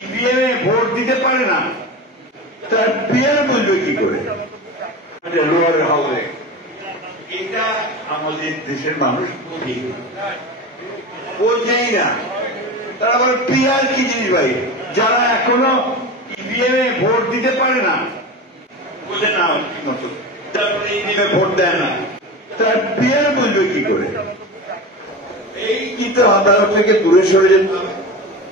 ইভিএমে vote দিতে পারে না, তার পিয়ার বলবে কি করে লোয়ার হাউসে? এটা আমাদের দেশের মানুষ বোঝেই না। তারা আবার পিয়ার কি জিনিস ভাই? যারা এখনো ইভিএমে ভোট দিতে পারে না, বোঝে না মতো, তারপরে ইভিএমে ভোট দেয় না, তার পিয়ার বলবে কি করে? এই কিন্তু আদালত থেকে দূরে সরে যেতে হবে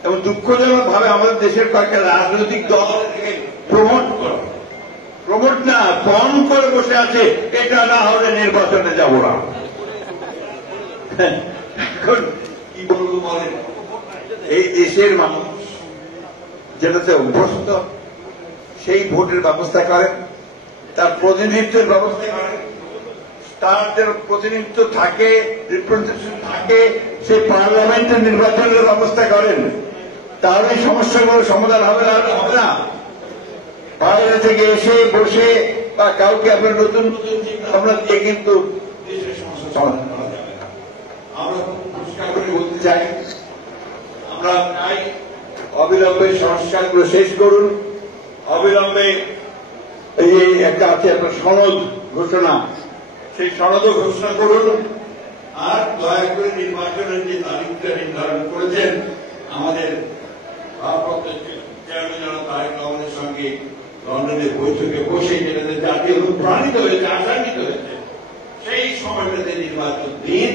এবং দুঃখজনক ভাবে আমাদের দেশের কয়েকটা রাজনৈতিক দল থেকে প্রমোট না কম করে বসে আছে, এটা না হলে নির্বাচনে যাব না। এখন কি বলবো বলেন, এই দেশের মানুষ যেটাতে অভ্যস্ত সেই ভোটের ব্যবস্থা করেন, তার প্রতিনিধিত্বের ব্যবস্থা করেন, তার প্রতিনিধিত্ব থাকে, রিপ্রেজেন্টেশন থাকে, সেই পার্লামেন্টের নির্বাচনের ব্যবস্থা করেন, তাহলে সমস্যাগুলো সমাধান হবে না। হবে না বাইরে থেকে এসে বসে বা কাউকে আপনার নতুন নতুন চিন্তাভাবনা দিয়ে কিন্তু দেশের সমস্যা সমাধান করা যাবে না। আমরা পরিষ্কার করে বলতে চাই, আমরা চাই অবিলম্বে সংস্কারগুলো শেষ করুন, অবিলম্বে এই যে একটা আছে আপনার সনদ ঘোষণা, সেই সনদও ঘোষণা করুন। আর দয়া করে নির্বাচনের যে তারিখটা নির্ধারণ করেছেন আমাদের ভারপ্রাপ্ত চেয়ারম্যান জনাব তারেক রহমানের সঙ্গে লন্ডনের বৈঠকে বসে যেটাতে জাতীয় অনুপ্রাণিত হয়েছে, আশান্বিত হয়েছে, সেই সময়টাতে নির্বাচন দিন।